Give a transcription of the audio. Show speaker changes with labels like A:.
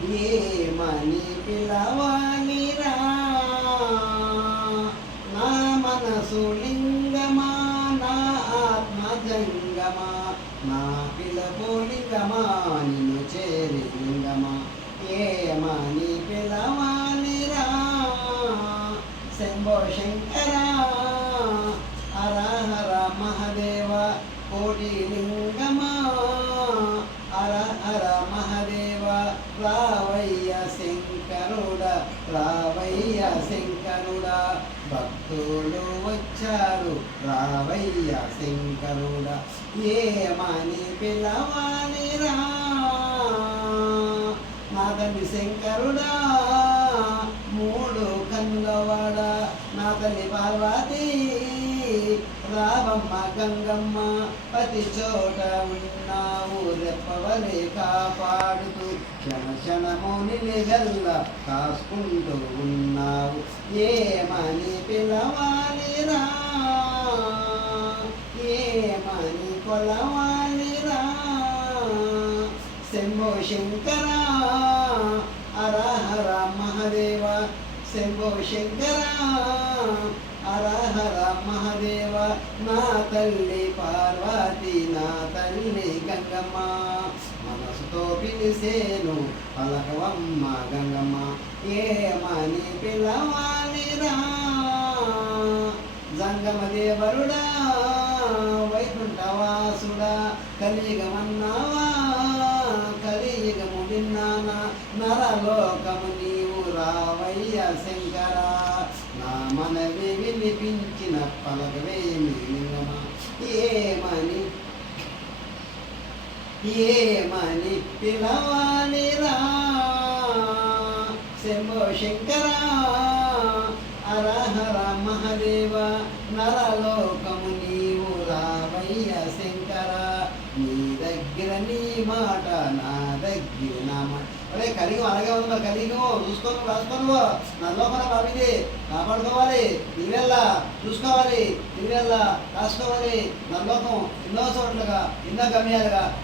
A: ఏమని పిలవాలిరా నా మనసు లింగమా? నా ఆత్మ జంగమా? నా పిలపు లింగమా? నిన్ను చేరి లింగమా? ఏమని పిలవాలిరా శంభో శంకర హర హర మహదేవ కోటి లింగమా హర హర మహదేవ రావయ్య శంకరుడా రావయ్య శంకరుడా భక్తులు వచ్చారు. రావయ్య శంకరుడా ఏమని పిలవాలిరా నా శంకరుడా మూడు కన్నులవాడ? నా తల్లి పార్వతి రావమ్మ గంగమ్మ ప్రతి చోట ఉన్నావు. రెప్పవలే కాపాడుతూ క్షణము నిలిగల్ల కాసుకుంటూ ఉన్నావు. ఏమని పిలవాలిరా? ఏమని కొలవాలిరా? శంభో శంకరా హర హర మహదేవ శంభో శంకర హర హర మహదేవ నా తల్లి పార్వతి నా తల్లి గంగమ్మ. మనసుతో పిలిసేను పలకవమ్మ గంగమ్మ. ఏమని పిలవాలిరా జంగమ దేవరుడా వైకుంఠవాసుడా కలియుగమన్నావా? కలియుగము విన్నానా? నరలోకము నీవు? రావయ్య శంకర నా మనవి వినిపించిన పలకవేమి లింగమా ఏమని? ఏమని పిలవాలిరా? శంభో శంకరా మాట నా దగ్గర నా మాట అరే కలిగం అలాగే ఉంది మరి కలిగం. చూసుకొని రాసుకోను. నల్లోకన బాబిది కాపాడుకోవాలి. నీవెల్ల చూసుకోవాలి. నీవెల్ల రాసుకోవాలి. నల్లోకం ఎన్నో చోట్లుగా ఎన్నో గమ్యాలుగా.